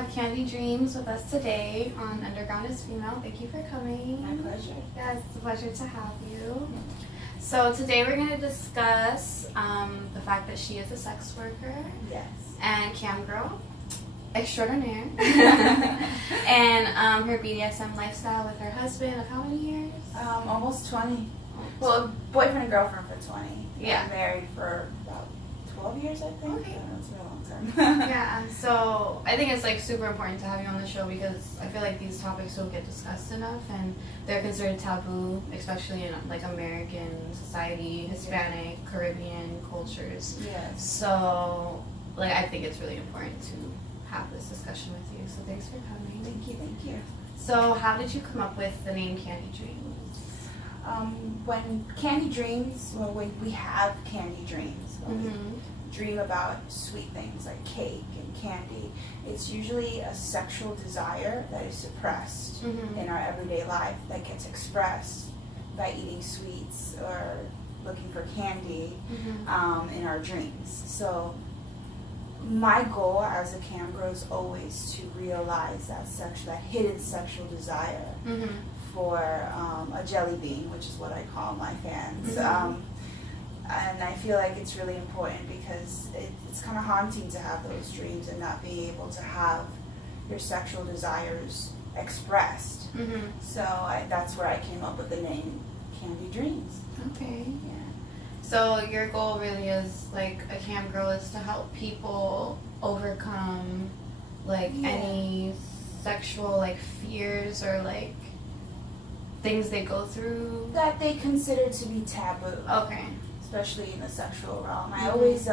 have Kandy Drmz with us today on Undergrnd Is Female. Thank you for coming. My pleasure. Yeah, it's a pleasure to have you. So today we're going to discuss the fact that she is a sex worker. Yes. And cam girl extraordinaire. And her BDSM lifestyle with her husband of how many years? Almost 20. Well, boyfriend and girlfriend for 20. Yeah. And married for about 12 years, I think. Okay. I don't know, it's been a long time. Yeah, so I think it's like super important to have you on the show because I feel like these topics don't get discussed enough and they're considered taboo, especially in like American society, Hispanic, Caribbean cultures. Yes. So like I think it's really important to have this discussion with you. So thanks for coming. Thank you, thank you. So how did you come up with the name Kandy Drmz? When Kandy Drmz, when we have Kandy Drmz, when we dream about sweet things like cake and candy, it's usually a sexual desire that is suppressed in our everyday life that gets expressed by eating sweets or looking for candy in our dreams. So my goal as a cam girl is always to realize that hidden sexual desire for a jelly bean, which is what I call my fans. And I feel like it's really important because it's kind of haunting to have those dreams and not be able to have your sexual desires expressed. So that's where I came up with the name Kandy Drmz. Okay. Yeah. So your goal really is, like, a cam girl is to help people overcome, like, any sexual, like, fears or, like, things they go through? That they consider to be taboo. Okay. Especially in the sexual realm. I always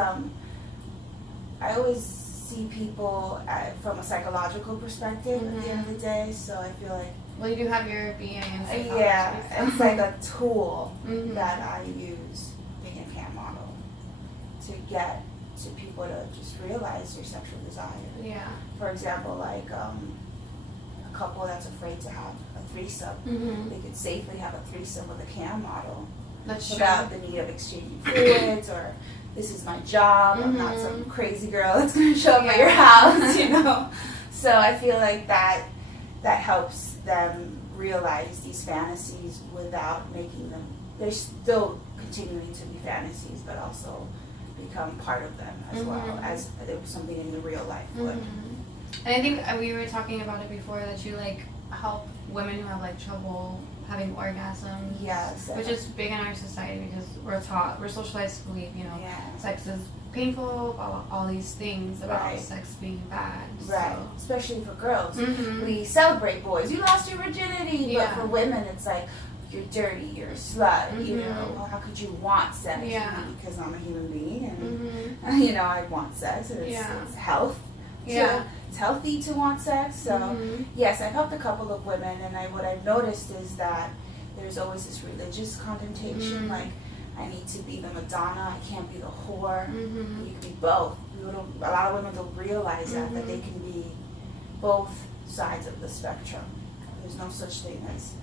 see people from a psychological perspective at the end of the day, so I feel like... Well, you do have your BA in psychology. Yeah, it's like a tool that I use being a cam model to get to people to just realize your sexual desire. Yeah. For example, like a couple that's afraid to have a threesome, they could safely have a threesome with a cam model. That's without the need of exchanging fluids or this is my job, I'm not some crazy girl that's going to show up at your house, you know. So I feel like that helps them realize these fantasies without making them, they're still continuing to be fantasies, but also become part of them as well as something in the real life would. And I think we were talking about it before that you like help women who have like trouble having orgasms. Yes. Which is big in our society because we're socialized to believe, you know, sex is painful, all these things about sex being bad. Right. So. Especially for girls. We celebrate boys. You lost your virginity. But for women, it's like, you're dirty, you're a slut, you know, well, how could you want sex? Because I'm a human being and, you know, I want sex and it's health. It's healthy to want sex. So, yes, I've helped a couple of women, and what I've noticed is that there's always this religious connotation, like, I need to be the Madonna, I can't be the whore. You can be both. A lot of women don't realize that they can be both sides of the spectrum. There's no such thing as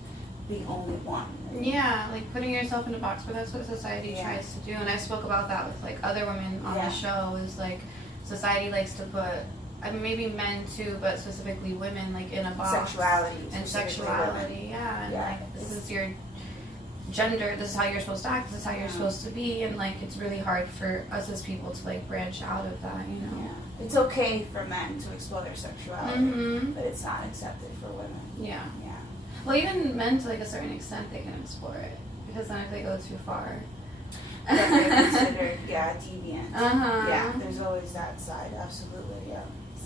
being only one. Yeah, like putting yourself in a box, but that's what society tries to do. And I spoke about that with like other women on the show, is like society likes to put, I mean, maybe men too, but specifically women, like in a box. Sexuality. And sexuality, and like this is your gender, this is how you're supposed to act, this is how you're supposed to be, and like it's really hard for us as people to like branch out of that, you know. It's okay for men to explore their sexuality, but it's not accepted for women. Yeah. Well, even men to like a certain extent they can explore it, because then if they go too far, then they're considered deviant. Yeah, there's always that side, absolutely,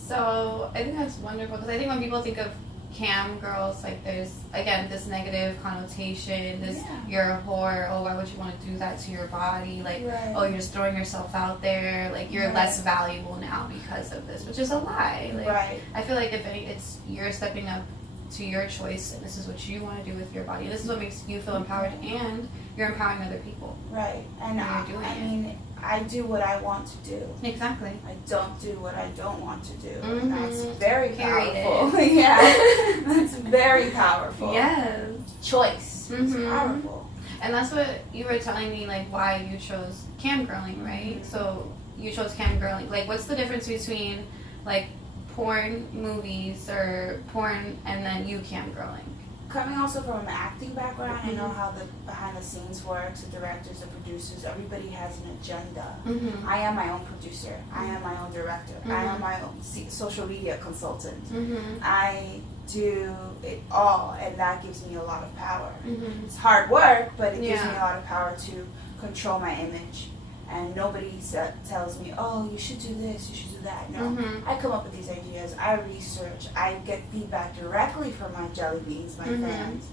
So I think that's wonderful, because I think when people think of cam girls, like there's again this negative connotation, this you're a whore, oh why would you want to do that to your body, like oh you're just throwing yourself out there, like you're less valuable now because of this, which is a lie. Like, I feel like if it's you're stepping up to your choice and this is what you want to do with your body, this is what makes you feel empowered and you're empowering other people. And I mean I do what I want to do. Exactly. I don't do what I don't want to do. And that's very powerful. That's very powerful. Yes. Choice is powerful. And that's what you were telling me, like why you chose cam girling, right? So you chose cam girling. Like what's the difference between like porn movies or porn and then you cam girling? Coming also from an acting background, I know how the behind the scenes works, the directors, the producers, everybody has an agenda. I am my own producer. I am my own director. I am my own social media consultant. I do it all, and that gives me a lot of power. It's hard work, but it gives me a lot of power to control my image. And nobody tells me, oh, you should do this, you should do that. No, I come up with these ideas, I research, I get feedback directly from my jelly beans, my fans,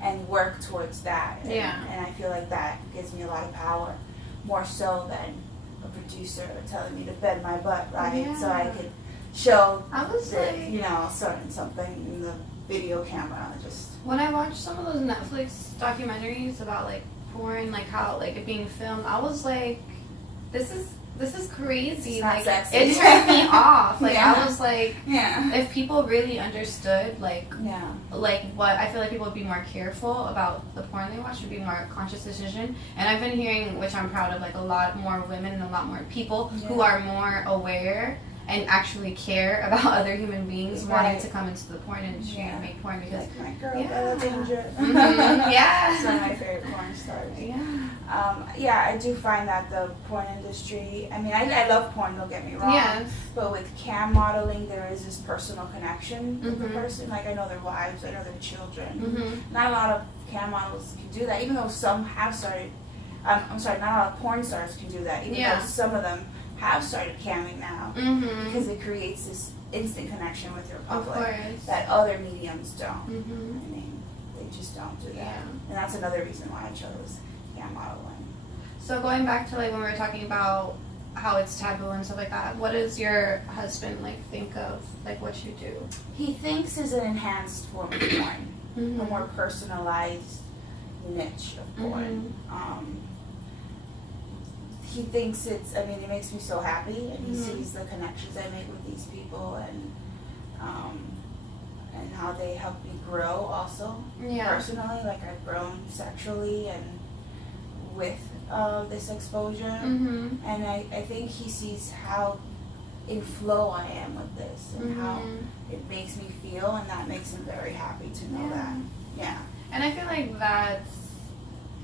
and work towards that. And I feel like that gives me a lot of power, more so than a producer telling me to bend my butt, right? So I could show something in the video camera. Just when I watched some of those Netflix documentaries about like porn, like how like it being filmed, I was like, this is crazy. Like it turned me off. Like I was like, if people really understood like what I feel like people would be more careful about the porn they watch, would be more conscious decision. And I've been hearing, which I'm proud of, like a lot more women and a lot more people who are more aware and actually care about other human beings wanting to come into the porn industry and make porn, because like my girl Bella Danger. She's one of my favorite porn stars. I do find that the porn industry, I mean, I love porn, don't get me wrong, but with cam modeling there is this personal connection with the person. Like I know their wives, I know their children. Not a lot of cam models can do that, even though some have started. I'm sorry, not a lot of porn stars can do that, even though some of them have started camming now, because it creates this instant connection with your public that other mediums don't. I mean, they just don't do that. And that's another reason why I chose cam modeling. So going back to like when we were talking about how it's taboo and stuff like that, what does your husband like think of like what you do? He thinks it's an enhanced form of porn, a more personalized niche of porn. He thinks it makes me so happy, and he sees the connections I make with these people, and how they help me grow also personally. Like I've grown sexually and with this exposure, and I think he sees how in flow I am with this, and how it makes me feel, and that makes him very happy to know that. And I feel like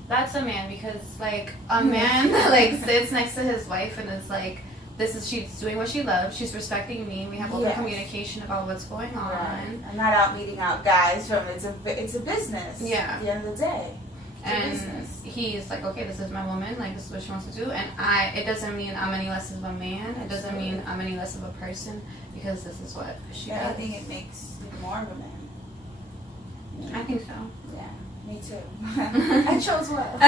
that's a man, because like a man like sits next to his wife and is like, she's doing what she loves, she's respecting me, we have open communication about what's going on. I'm not out meeting out guys from it's a business. At the end of the day. And he's like, okay, this is my woman, like this is what she wants to do, and it doesn't mean I'm any less of a man, it doesn't mean I'm any less of a person, because this is what she does. I think it makes me more of a man. I think so. Yeah. Me too. I chose well.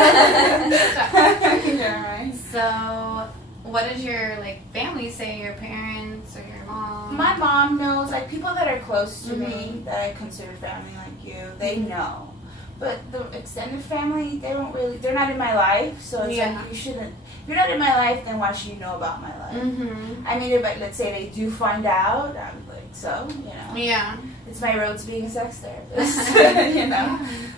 So, what does your like family say? Your parents or your mom? My mom knows. Like people that are close to me, that I consider family, like you, they know. But the extended family, they don't really. They're not in my life, so it's like you shouldn't. If you're not in my life, then why should you know about my life? I mean, if let's say they do find out, I'm like, so it's my road to being a sex therapist,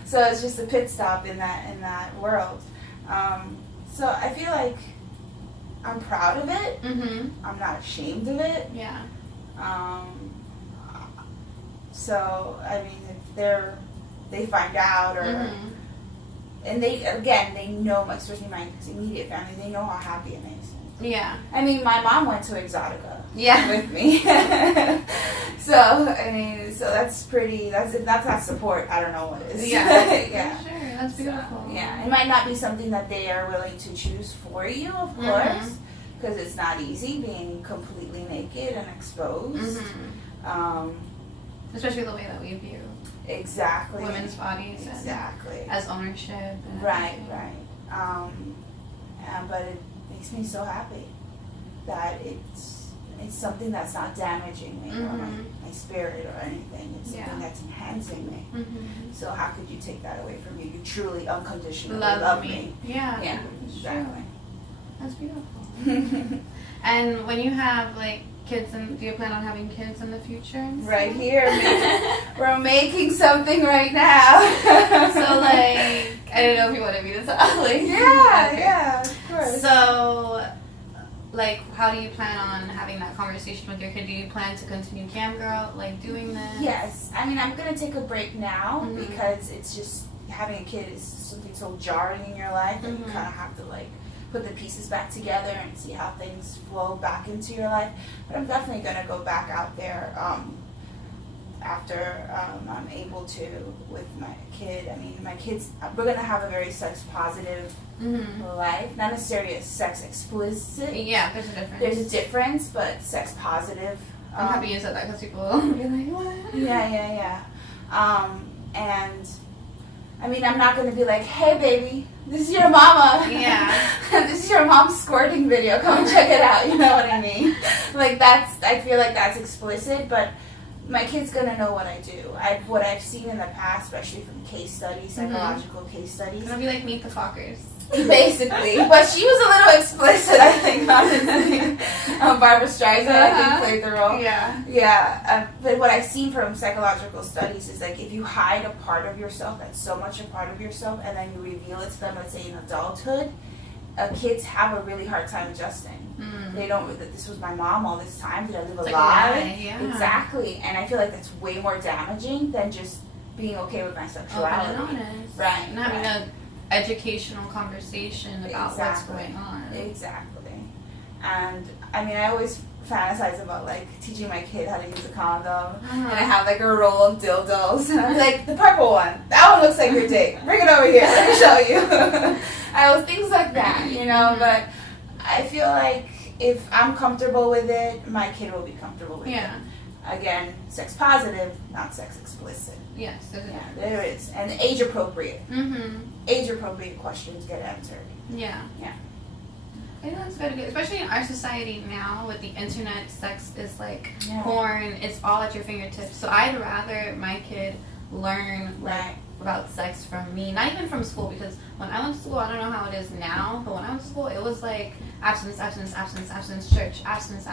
So it's just a pit stop in that world. So I feel like I'm proud of it. I'm not ashamed of it. So I mean, if they find out, or and they know, especially my immediate family, they know how happy it makes me. I mean, my mom went to Exotica with me. So I mean, so that's pretty. That's not support. I don't know what is. Sure, that's beautiful. So, it might not be something that they are willing to choose for you, of course, because it's not easy being completely naked and exposed. Especially the way that we view women's bodies as ownership. And right. But it makes me so happy that it's something that's not damaging me or my spirit or anything. It's something that's enhancing me. So how could you take that away from me? You truly unconditionally love me. Yeah, exactly. That's beautiful. And when you have like kids, and do you plan on having kids in the future? Right here, we're making something right now. So like, I don't know if you wanted me to talk. Like, yeah, of course. So, like, how do you plan on having that conversation with your kid? Do you plan to continue cam girl, like, doing this? Yes. I mean, I'm going to take a break now because it's just, having a kid is something so jarring in your life that you kind of have to, like, put the pieces back together and see how things flow back into your life. But I'm definitely going to go back out there after I'm able to with my kid. I mean, my kids, we're going to have a very sex positive life. Not necessarily a sex explicit. Yeah, there's a difference. There's a difference, but sex positive. I'm happy you said that because people will be like, what? Yeah. And I mean, I'm not going to be like, hey, baby, this is your mama. Yeah. This is your mom's squirting video. Come and check it out. You know what I mean? Like, I feel like that's explicit, but my kid's going to know what I do. What I've seen in the past, especially from case studies, psychological case studies. It's going to be like Meet the Fockers. Basically. But she was a little explicit, I think, honestly. Barbara Streisand, I think, played the role. Yeah. But what I've seen from psychological studies is, like, if you hide a part of yourself that's so much a part of yourself and then you reveal it to them, let's say in adulthood, kids have a really hard time adjusting. They don't, that this was my mom all this time. Did I live a lie? Yeah. Exactly. And I feel like that's way more damaging than just being okay with my sexuality. Open and honest. Right. And having an educational conversation about what's going on. Exactly. And I mean, I always fantasize about, like, teaching my kid how to use a condom. And I have, like, a roll of dildos. And I'm like, the purple one. That one looks like your dick. Bring it over here. Let me show you. I was things like that, you know. But I feel like if I'm comfortable with it, my kid will be comfortable with it. Again, sex positive, not sex explicit. Yes. There is. And age appropriate. Age appropriate questions get answered. Yeah. I think that's very good, especially in our society now with the internet. Sex is like porn; it's all at your fingertips. So I'd rather my kid learn about sex from me, not even from school. Because when I went to school, I don't know how it is now, but when I went to school, it was like abstinence, church, abstinence.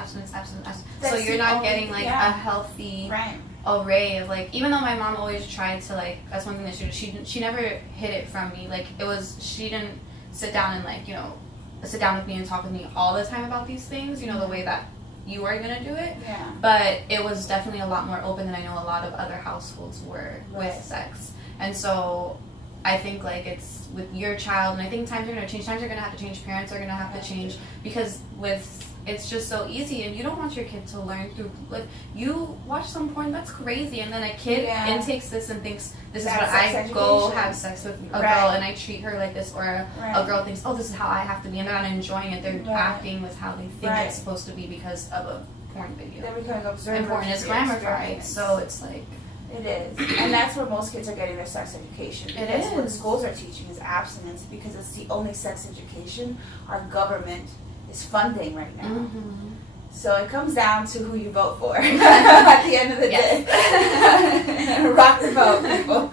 So you're not getting like a healthy array of, like, even though my mom always tried to, like, that's one thing that she never hid it from me. Like, it was, she didn't sit down and, like, you know, sit down with me and talk with me all the time about these things, you know, the way that you are going to do it. But it was definitely a lot more open than I know a lot of other households were with sex. And so I think, like, it's with your child, and I think times are going to change. Times are going to have to change. Parents are going to have to change, because it's just so easy, and you don't want your kid to learn through, like, you watch some porn, that's crazy, and then a kid intakes this and thinks, this is what I go have sex with a girl and I treat her like this, or a girl thinks, oh, this is how I have to be, and they're not enjoying it, they're acting with how they think it's supposed to be because of a porn video. They're becoming observant. And porn is glamorified, so it's like... It is. And that's where most kids are getting their sex education. Because what schools are teaching is abstinence, because it's the only sex education our government is funding right now. So it comes down to who you vote for at the end of the day. Rock the vote, people.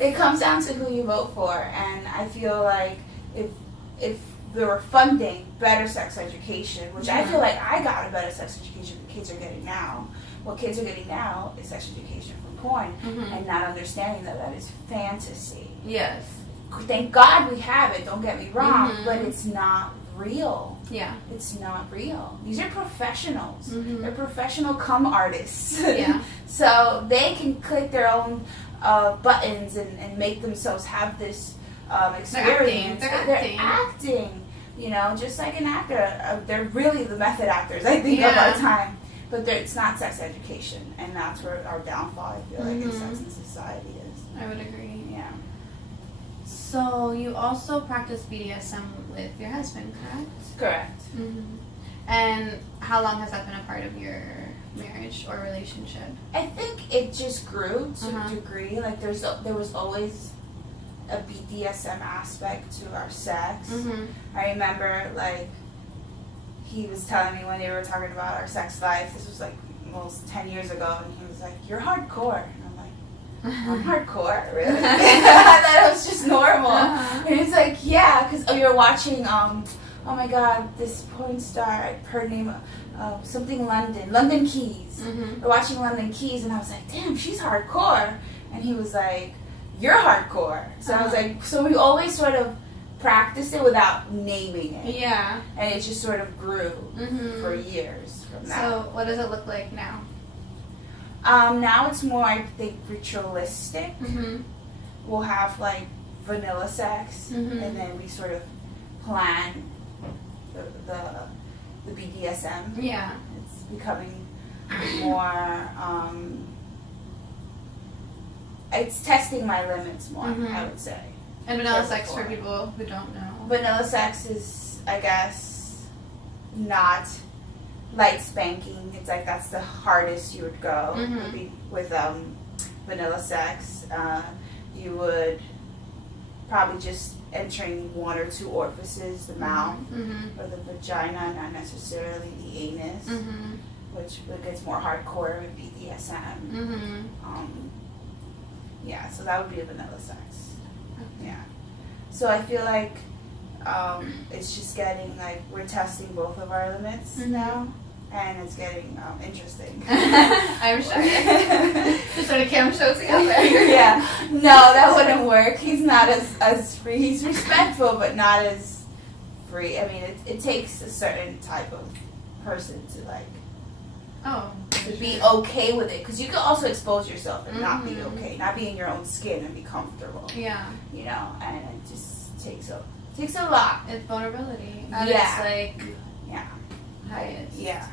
It comes down to who you vote for. And I feel like if they were funding better sex education, which I feel like I got a better sex education than kids are getting now. What kids are getting now is sex education from porn, and not understanding that is fantasy. Yes. Thank God we have it, don't get me wrong, but it's not real. It's not real. These are professionals. They're professional cum artists. So they can click their own buttons and make themselves have this experience. They're acting. You know, just like an actor. They're really the method actors, I think, of our time. But it's not sex education, and that's where our downfall, I feel like, in sex and society is. I would agree. Yeah. So you also practice BDSM with your husband, correct? Correct. And how long has that been a part of your marriage or relationship? I think it just grew to a degree. Like, there was always a BDSM aspect to our sex. I remember, like, he was telling me when they were talking about our sex life, this was like almost 10 years ago, and he was like, you're hardcore. And I'm like, I'm hardcore? Really? I thought it was just normal. And he's like, yeah, because we were watching, oh my God, this porn star, her name, something London Keys. We're watching London Keys, and I was like, damn, she's hardcore. And he was like, you're hardcore. So I was like, so we always sort of practiced it without naming it. Yeah. And it just sort of grew for years from that. So what does it look like now? Now it's more, I think, ritualistic. We'll have like vanilla sex, and then we sort of plan the BDSM. Yeah. It's becoming more. It's testing my limits more, I would say. And vanilla sex, for people who don't know. Vanilla sex is, I guess, not light spanking. It's like that's the hardest you would go with vanilla sex. You would probably just entering one or two orifices, the mouth or the vagina, not necessarily the anus, which gets more hardcore with BDSM. Yeah, so that would be a vanilla sex. Yeah. So I feel like it's just getting, like, we're testing both of our limits now, and it's getting interesting. I'm sure. Just sort of cam show together. Yeah. No, that wouldn't work. He's not as free. He's respectful, but not as free. I mean, it takes a certain type of person to, like, to be okay with it, because you can also expose yourself and not be okay, not be in your own skin and be comfortable. Yeah. You know, and it just takes a lot. It's vulnerability. And it's like highest. Yeah.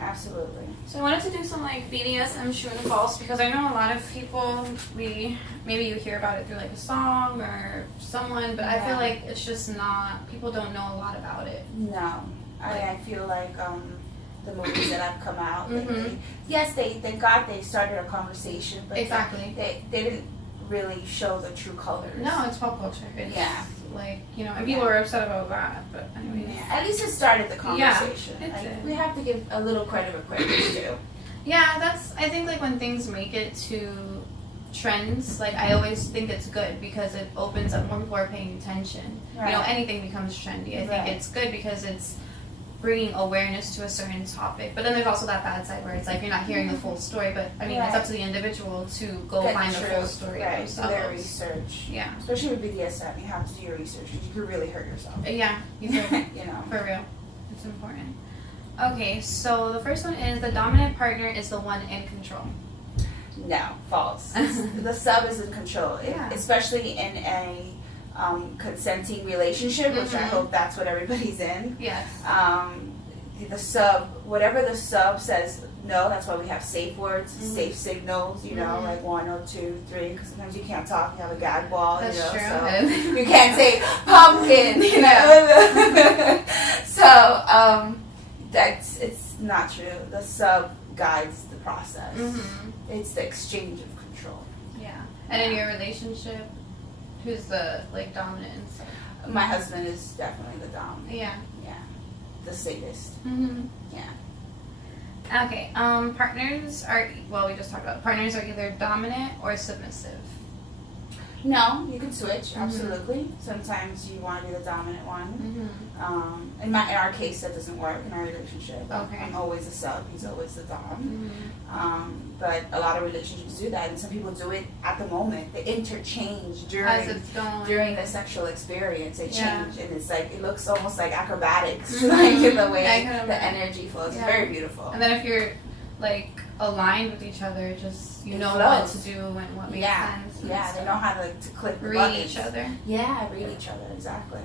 Absolutely. So I wanted to do some like BDSM true and false, because I know a lot of people, maybe you hear about it through like a song or someone, but I feel like it's just not, people don't know a lot about it. No. I feel like the movies that have come out lately, yes, thank God they started a conversation, but they didn't really show the true colors. No, it's pop culture. It's like, you know, and people were upset about that, but anyways. Yeah. At least it started the conversation. Yeah, it did. We have to give a little credit where credit is due. Yeah, I think like when things make it to trends, like I always think it's good because it opens up, more people are paying attention. Right. You know, anything becomes trendy. I think it's good because it's bringing awareness to a certain topic, but then there's also that bad side where it's like you're not hearing the full story, but I mean it's up to the individual to go find the full story themselves. Do their research. Yeah. Especially with BDSM, you have to do your research because you could really hurt yourself. Yeah, you could. You know. For real. It's important. Okay, so the first one is the dominant partner is the one in control. No, false. The sub is in control, especially in a consenting relationship, which I hope that's what everybody's in. Yes. The sub, whatever the sub says no, that's why we have safe words, safe signals, you know, like 1 or 2, 3, because sometimes you can't talk, you have a gag ball, that's you know, true. so you can't say pumpkin, you know. So, it's not true. The sub guides the process. It's the exchange of control. Yeah. And in your relationship, who's the like dominant and stuff? My husband is definitely the dominant. Yeah. Yeah. The sadist. Yeah. Okay. Partners are, well, we just talked about partners are either dominant or submissive. No, you can switch, absolutely. Sometimes you want to be the dominant one. In our case, that doesn't work in our relationship. Okay. I'm always a sub, he's always the dom. But a lot of relationships do that, and some people do it at the moment. They interchange during the sexual experience. They change, and it's like, it looks almost like acrobatics, like in the way the energy flows. It's very beautiful. And then if you're like aligned with each other, just you know what to do and what makes sense. Yeah, they know how to click the read buttons. each other. Yeah, read each other, exactly.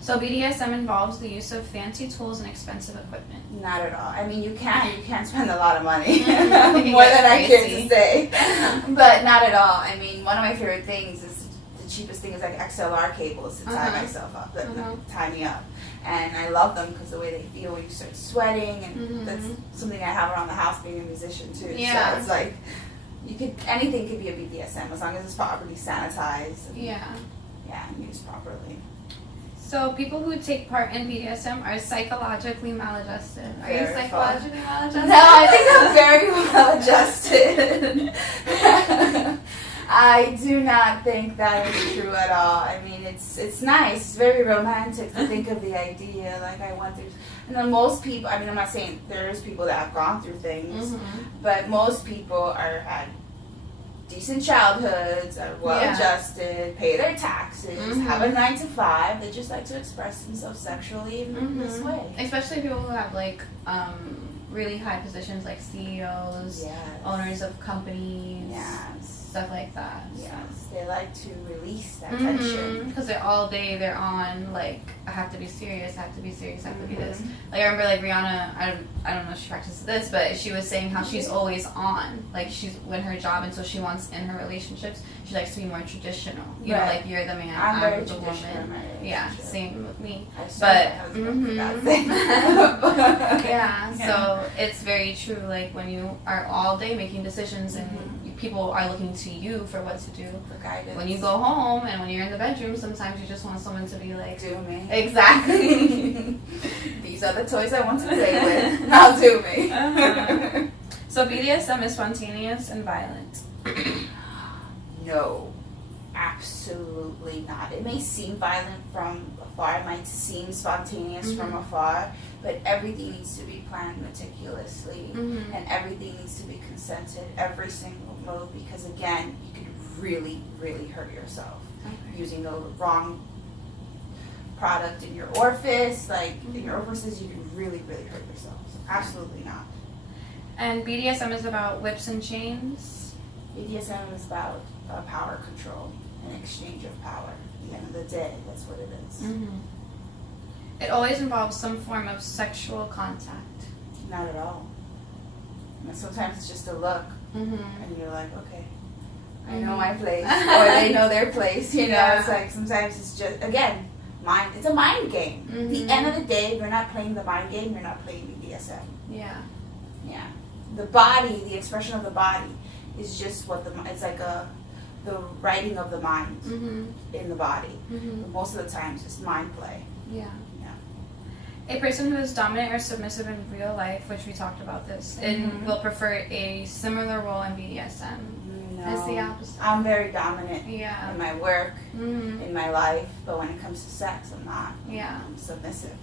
So BDSM involves the use of fancy tools and expensive equipment. Not at all. I mean, you can spend a lot of money, more than I care to say, but not at all. I mean, one of my favorite things is the cheapest thing is like XLR cables to tie myself up, that tie me up. And I love them because the way they feel when you start sweating, and that's something I have around the house being a musician too. Yeah. So it's like, anything could be a BDSM as long as it's properly sanitized. And, and used properly. So people who take part in BDSM are psychologically maladjusted. Are you psychologically maladjusted? No, I think I'm very well adjusted. I do not think that is true at all. I mean, it's nice. It's very romantic to think of the idea. Like, I went through, and then most people, I mean, I'm not saying there's people that have gone through things, but most people had decent childhoods, are well-adjusted, pay their taxes, have a 9 to 5. They just like to express themselves sexually in this way. Especially people who have like really high positions, like CEOs, owners of companies, stuff like that. Yes, they like to release that tension. Because they're all day, they're on, like, I have to be serious, I have to be serious, I have to be this. Like, I remember, like, Rihanna, I don't know if she practices this, but she was saying how she's always on. Like, she's in her job, and so she wants, in her relationships, she likes to be more traditional. You know, like, you're the man, I'm the woman. Yeah, same with me. But, so it's very true, like, when you are all day making decisions and people are looking to you for what to do. For guidance. When you go home and when you're in the bedroom, sometimes you just want someone to be like, do me. Exactly. These are the toys I want to play with. Now do me. So BDSM is spontaneous and violent. No, absolutely not. It may seem violent from afar, it might seem spontaneous from afar, but everything needs to be planned meticulously, and everything needs to be consented, every single move, because again, you can really, really hurt yourself using the wrong product in your orifice. Like in your orifices, you can really, really hurt yourself. So absolutely not. And BDSM is about whips and chains. BDSM is about power control and exchange of power. At the end of the day, that's what it is. It always involves some form of sexual contact. Not at all. And sometimes it's just a look, and you're like, okay, I know my place, or they know their place. You know, it's like sometimes it's just, again, mind. It's a mind game. At the end of the day, you're not playing the mind game. You're not playing BDSM. Yeah. The body, the expression of the body, is just what it's like the writing of the mind in the body. But most of the times, it's mind play. Yeah. A person who is dominant or submissive in real life, which we talked about this, and will prefer a similar role in BDSM. No. It's the opposite. I'm very dominant in my work, in my life, but when it comes to sex, I'm not. I'm submissive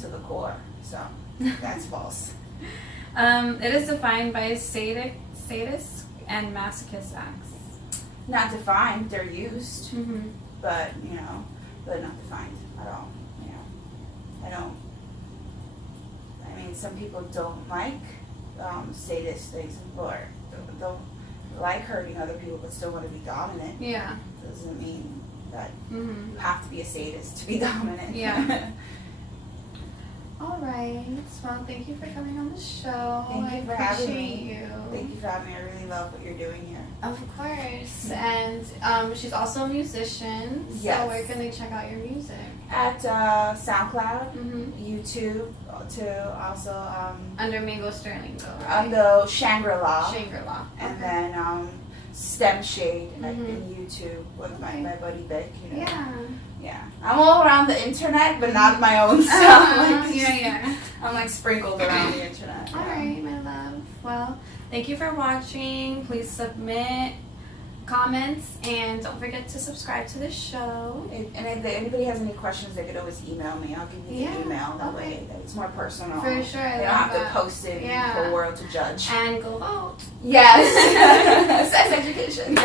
to the core, so that's false. It is defined by sadist and masochist acts. Not defined, they're used, but but not defined at all. I mean, some people don't like sadist things, or don't like hurting other people, but still want to be dominant. Doesn't mean that you have to be a sadist to be dominant. All right. Well, thank you for coming on the show. Thank you for having me. You. Thank you for having me. I really love what you're doing here. Of course. And she's also a musician. So where can they check out your music? At SoundCloud, YouTube, to also under Mango Sterling, though. Right? Under Shangri-La. And then Stem Shade in YouTube with my buddy Vic. Yeah. I'm all around the internet, but not my own stuff. I'm like sprinkled around the internet. All right, my love. Well, thank you for watching. Please submit comments and don't forget to subscribe to this show. And if anybody has any questions, they could always email me. I'll give you the email that way. That it's more personal. For sure. They don't have to post it for the world to judge. And go vote. Yes. Sex education.